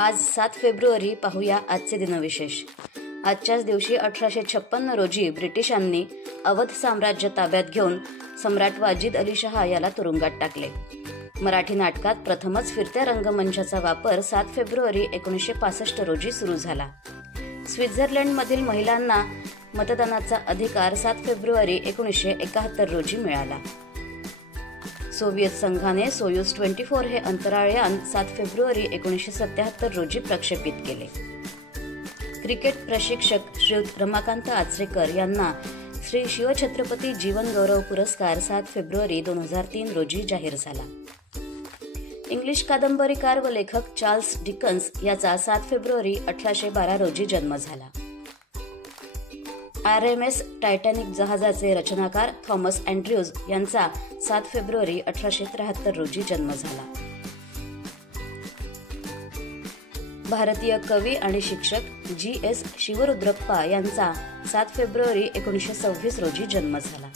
आज 7 फेब्रुवारी पाहूया आजचे दिनविशेष। आजच्याच दिवशी 1856 रोजी ब्रिटिशांनी अवध साम्राज्य ताब्यात घेऊन सम्राट वाजिद अली शाह याला तुरुंगात टाकले। मराठी नाटकात प्रथमच फिरत्या रंगमंचाचा वापर 7 फेब्रुवारी 1965 रोजी सुरू झाला। स्वित्झर्लंडमधील महिलांना मतदानाचा अधिकार 7 फेब्रुवारी 1971 रोजी मिळाला। सोव्हिएत संघाने सोयुज 24 हे अंतराळयान 7 फेब्रुवारी 1977 रोजी प्रक्षेपित केले। क्रिकेट प्रशिक्षक श्रीयुत रमाकांत आचरेकर यांना श्री शिवछत्रपती जीवन गौरव पुरस्कार 7 फेब्रुवारी 2003 रोजी जाहीर झाला। इंग्लिश कादंबरीकार व लेखक चार्ल्स डिकन्स याचा 7 फेब्रुवारी 1812 रोजी जन्म झाला। RMS टायटॅनिक जहाजाचे रचनाकार थॉमस अँड्र्यूज यांचा 7 फेब्रुवारी 1873 रोजी जन्म झाला। भारतीय कवी आणि शिक्षक GS शिवरुद्रप्पा यांचा 7 फेब्रुवारी 1926 रोजी जन्म झाला।